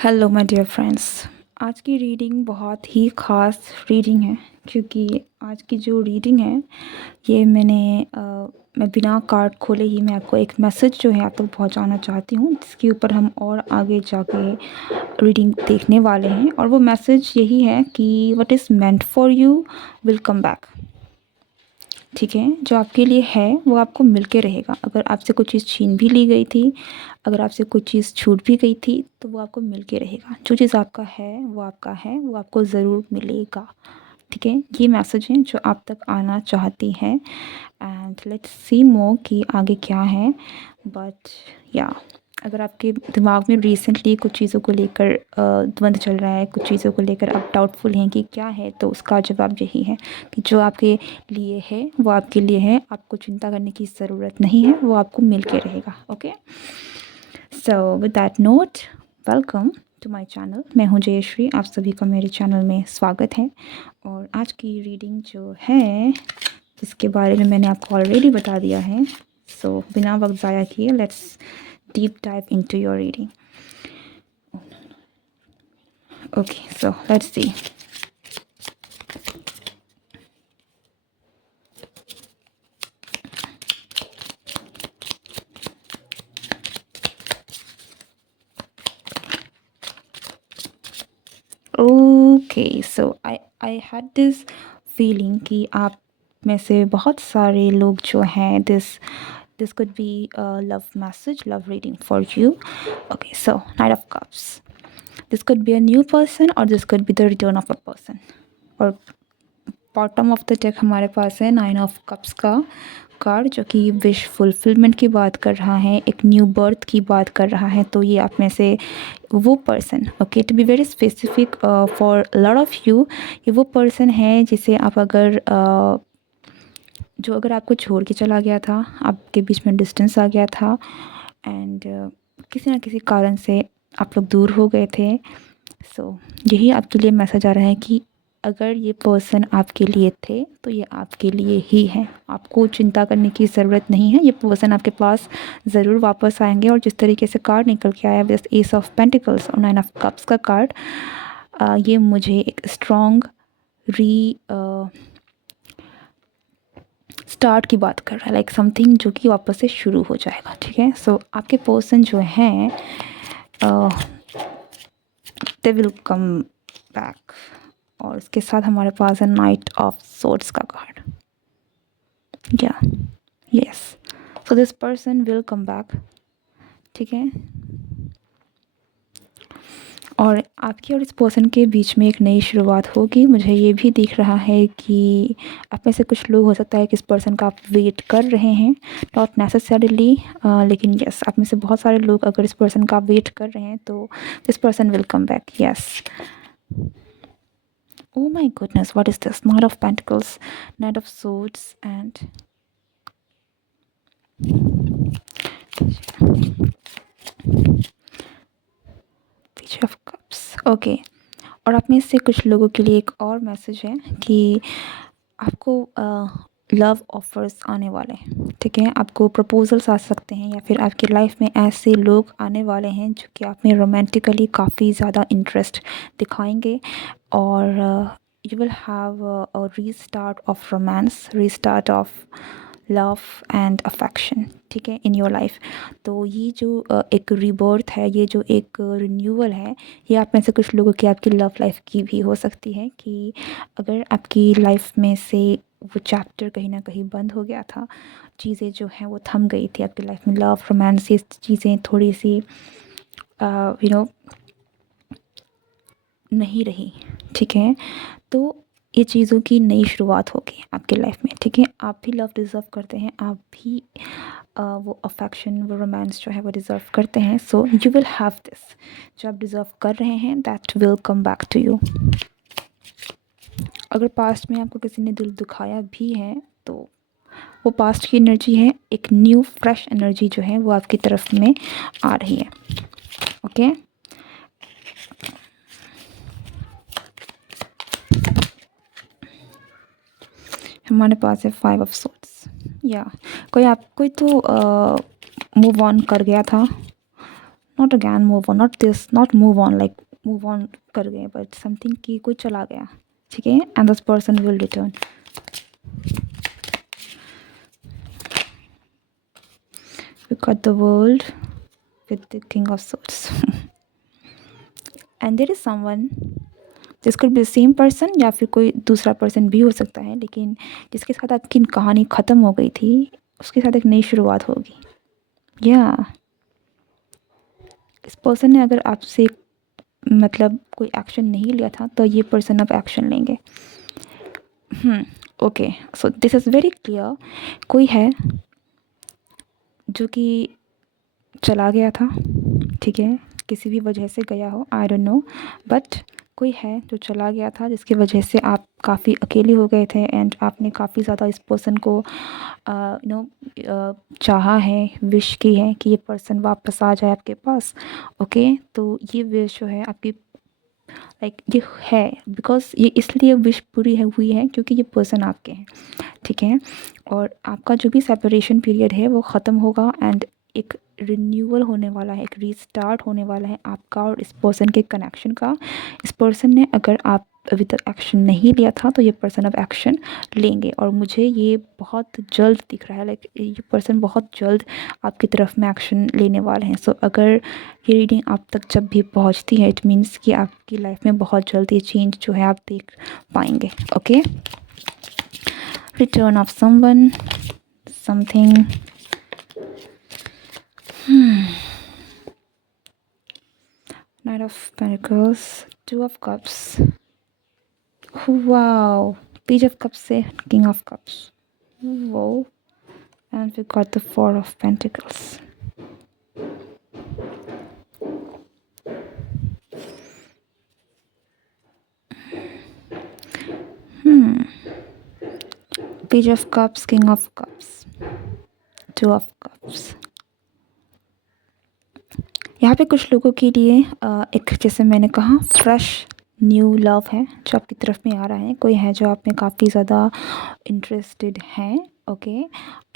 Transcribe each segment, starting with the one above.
Hello my dear friends. आज की reading बहुत ही ख़ास रीडिंग है क्योंकि आज की जो रीडिंग है ये मैं बिना कार्ड खोले ही मैं आपको एक मैसेज जो है आप तक पहुंचाना चाहती हूँ, जिसके ऊपर हम और आगे जाके रीडिंग देखने वाले हैं। और वो मैसेज यही है कि what is meant for you will come back. ठीक है, जो आपके लिए है वो आपको मिल के रहेगा। अगर आपसे कुछ चीज़ छीन भी ली गई थी, अगर आपसे कुछ चीज़ छूट भी गई थी, तो वो आपको मिल के रहेगा। जो चीज़ आपका है वो आपका है, वो आपको ज़रूर मिलेगा। ठीक है, ये मैसेज है जो आप तक आना चाहती है। एंड लेट्स सी मोर कि आगे क्या है। बट या अगर आपके दिमाग में रिसेंटली कुछ चीज़ों को लेकर द्वंद्व चल रहा है, कुछ चीज़ों को लेकर आप डाउटफुल हैं कि क्या है, तो उसका जवाब यही है कि जो आपके लिए है वो आपके लिए है। आपको चिंता करने की ज़रूरत नहीं है, वो आपको मिल के रहेगा। Okay, so with that note, welcome to my channel. मैं हूं जयश्री, आप सभी का मेरे चैनल में स्वागत है। और आज की रीडिंग जो है, जिसके बारे में मैंने आपको ऑलरेडी बता दिया है, सो बिना वक्त ज़ाया किए let's deep dive into your reading. Okay, so let's see. Okay, so I had this feeling कि आप में से बहुत सारे लोग जो हैं, this could be a love message, love reading for you. Okay, so Knight of Cups. This could be a new person or this could be the return of a person. और बॉटम ऑफ द डेक हमारे पास है 9 of cups का card, जो कि wish fulfilment की बात कर रहा है, एक न्यू बर्थ की बात कर रहा है। तो ये आप में से वो person, okay, to be very specific for lot of you, ये वो पर्सन है जिसे आप जो अगर आपको छोड़ के चला गया था, आपके बीच में डिस्टेंस आ गया था, एंड किसी ना किसी कारण से आप लोग दूर हो गए थे। सो यही आपके लिए मैसेज आ रहा है कि अगर ये पर्सन आपके लिए थे तो ये आपके लिए ही है। आपको चिंता करने की ज़रूरत नहीं है, ये पर्सन आपके पास ज़रूर वापस आएंगे। और जिस तरीके से कार्ड निकल के आया, जैसे एस ऑफ पेंटिकल्स और 9 ऑफ कप्स का कार्ड, ये मुझे एक स्ट्रॉन्ग री स्टार्ट की बात कर रहा है, लाइक समथिंग जो कि वापस से शुरू हो जाएगा। ठीक है, सो आपके पर्सन जो हैं दे विल कम बैक। और इसके साथ हमारे पास है नाइट ऑफ सोर्ड्स का कार्ड। या yes, so this person will come back. ठीक है, और आपकी और इस पर्सन के बीच में एक नई शुरुआत होगी। मुझे ये भी दिख रहा है कि आप में से कुछ लोग हो सकता है कि इस पर्सन का आप वेट कर रहे हैं, नॉट नेसेसरीली, लेकिन यस, आप में से बहुत सारे लोग अगर इस पर्सन का वेट कर रहे हैं तो this person will come back. Yes, oh my goodness, what is this? Knight of Pentacles, Knight of Swords and Page of Cups. Okay, और आप में से कुछ लोगों के लिए एक और मैसेज है कि आपको लव ऑफर्स आने वाले हैं। ठीक है, आपको प्रपोजल्स आ सकते हैं, या फिर आपकी लाइफ में ऐसे लोग आने वाले हैं जो कि आप में रोमांटिकली काफ़ी ज़्यादा इंटरेस्ट दिखाएंगे। और you will have a restart of romance, restart of love and affection. ठीक है, इन योर लाइफ। तो ये जो एक रीबर्थ है, ये जो एक रिन्यूअल है, ये आप में से कुछ लोगों की आपकी लव लाइफ की भी हो सकती है। कि अगर आपकी लाइफ में से वो चैप्टर कहीं ना कहीं बंद हो गया था, चीज़ें जो हैं वो थम गई थी आपकी लाइफ में, लव रोमांस, ये चीज़ें थोड़ी सी नहीं रही। ठीक है, तो ये चीज़ों की नई शुरुआत होगी आपकी लाइफ में। ठीक है, आप भी लव डिज़र्व करते हैं, आप भी वो अफेक्शन, वो रोमांस जो है वो डिज़र्व करते हैं। So you will have this, जो आप डिज़र्व कर रहे हैं, that will come back to you. अगर पास्ट में आपको किसी ने दिल दुखाया भी है तो वो पास्ट की एनर्जी है, एक न्यू फ्रेश एनर्जी जो है वो आपकी तरफ में आ रही है। ओके, हमारे पास है 5 ऑफ सोर्ड्स। या कोई तो मूव ऑन कर गया था, not again move on, not this, not move on like move on कर गए, बट समथिंग कि कोई चला गया, ठीक है, and this person will return. We got the world with the king of swords. And there is someone, this could be same person या फिर कोई दूसरा पर्सन भी हो सकता है, लेकिन जिसके साथ आपकी कहानी ख़त्म हो गई थी उसके साथ एक नई शुरुआत होगी. या इस पर्सन ने अगर आपसे मतलब कोई एक्शन नहीं लिया था तो ये पर्सन अब एक्शन लेंगे. Okay, so this is very clear. कोई है जो कि चला गया था, ठीक है, किसी भी वजह से गया हो, आई डोंट नो, बट कोई है जो चला गया था जिसकी वजह से आप काफ़ी अकेले हो गए थे एंड आपने काफ़ी ज़्यादा इस पर्सन को चाहा है, विश की है कि ये पर्सन वापस आ जाए आपके पास. ओके, तो ये विश जो है आपकी लाइक ये है बिकॉज ये इसलिए विश पूरी है हुई है क्योंकि ये पर्सन आपके हैं, ठीक है, और आपका जो भी सेपरेशन पीरियड है वो ख़त्म होगा एंड एक रिन्यूअल होने वाला है, एक रीस्टार्ट होने वाला है आपका और इस पर्सन के कनेक्शन का. इस पर्सन ने अगर आप अभी तक एक्शन नहीं लिया था तो ये पर्सन अब एक्शन लेंगे और मुझे ये बहुत जल्द दिख रहा है, लाइक ये पर्सन बहुत जल्द आपकी तरफ में एक्शन लेने वाले हैं. सो अगर ये रीडिंग आप तक जब भी पहुंचती है इट मीन्स कि आपकी लाइफ में बहुत जल्द ये चेंज जो है आप देख पाएंगे. Okay, return of someone, something. Knight of Pentacles, Two of Cups. Wow, Page of Cups से King of Cups. Wow, and we got the Four of Pentacles. Page of Cups, King of Cups, Two of Cups. यहाँ पे कुछ लोगों के लिए एक जैसे मैंने कहा फ्रेश न्यू लव है जो आपकी तरफ में आ रहा है. कोई है जो आप में काफ़ी ज़्यादा इंटरेस्टेड हैं. ओके,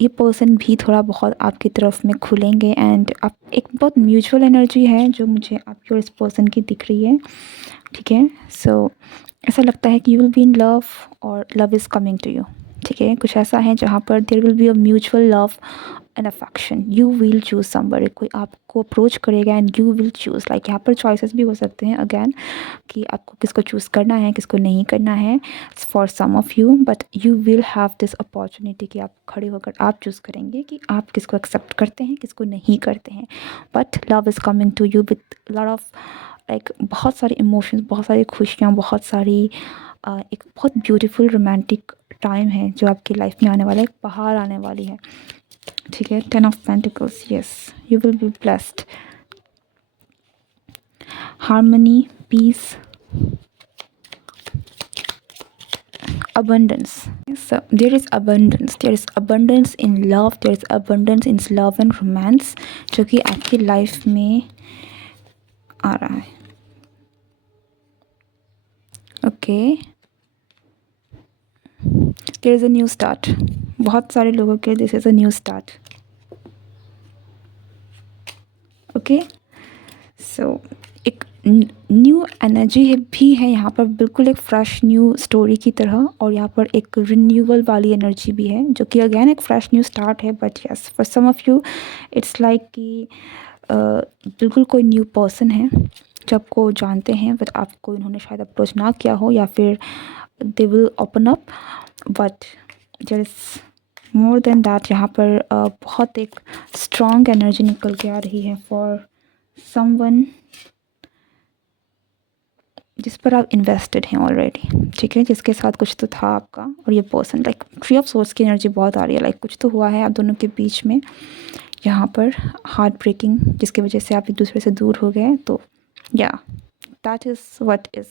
ये पर्सन भी थोड़ा बहुत आपकी तरफ में खुलेंगे एंड आप एक बहुत म्यूचुअल एनर्जी है जो मुझे आपकी और इस पर्सन की दिख रही है, ठीक है. सो ऐसा लगता है कि you will be in love और love is coming to you, ठीक है. कुछ ऐसा है जहाँ पर there will be a mutual love n affection. You will choose somebody, कोई आपको अप्रोच करेगा and you will choose. Like यहाँ पर चॉइसेस भी हो सकते हैं अगैन कि आपको किसको चूज़ करना है किसको नहीं करना है for some of you, but you will have this opportunity कि आप खड़े होकर आप चूज़ करेंगे कि आप किसको एक्सेप्ट करते हैं किसको नहीं करते हैं. But love is coming to you with lot of like बहुत सारे इमोशंस, बहुत सारी खुशियाँ, बहुत सारी एक बहुत ब्यूटीफुल रोमांटिक टाइम है जो आपकी लाइफ में आने वाला है. एक बहार आने वाली है, ठीक है. 10 of Pentacles, yes, you will be blessed. Harmony, peace, abundance. So there is abundance. There is abundance in love. There is abundance in love and romance जो कि आपकी लाइफ में आ रहा है. Okay, there is a new start. बहुत सारे लोगों के this is a new start. Okay, so एक न्यू एनर्जी भी है यहाँ पर, बिल्कुल एक फ्रेश न्यू स्टोरी की तरह, और यहाँ पर एक रिन्यूअल वाली एनर्जी भी है जो कि अगेन एक फ्रेश न्यू स्टार्ट है. But yes, for some of you it's like कि बिल्कुल कोई न्यू पर्सन है जो आपको जानते हैं बट आपको इन्होंने शायद अप्रोच ना किया हो या फिर they will open up, but there is more than that. यहाँ पर बहुत एक स्ट्रॉन्ग एनर्जी निकल के आ रही है फॉर समवन जिस पर आप इन्वेस्टेड हैं ऑलरेडी, ठीक है, जिसके साथ कुछ तो था आपका. और ये person like three of source की एनर्जी बहुत आ रही है, लाइक कुछ तो हुआ है आप दोनों के बीच में यहाँ पर हार्ट ब्रेकिंग जिसकी वजह से आप एक दूसरे से दूर हो गए. तो या दैट इज़ व्हाट इज़.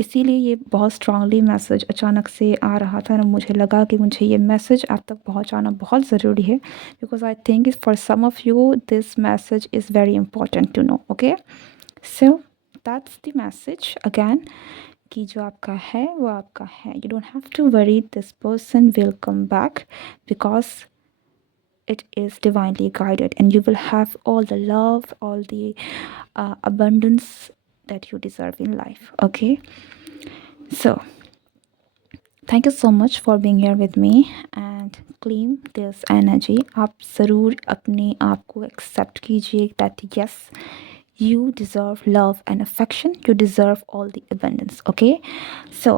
इसीलिए ये बहुत स्ट्रांगली मैसेज अचानक से आ रहा था और मुझे लगा कि मुझे ये मैसेज आप तक पहुंचाना बहुत ज़रूरी है because I think for some of you this message is very important to know. Okay, so that's the message again कि जो आपका है वो आपका है. You don't have to worry, this person will come back because it is divinely guided, and you will have all the love, all the abundance that you deserve in life. Okay, so thank you so much for being here with me and claim this energy. आप ज़रूर अपने आप को accept कीजिए that yes, you deserve love and affection, you deserve all the abundance. Okay, so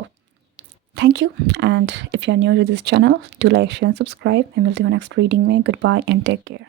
thank you, and if you are new to this channel, do like, share and subscribe, and we'll do our next reading. May goodbye and take care.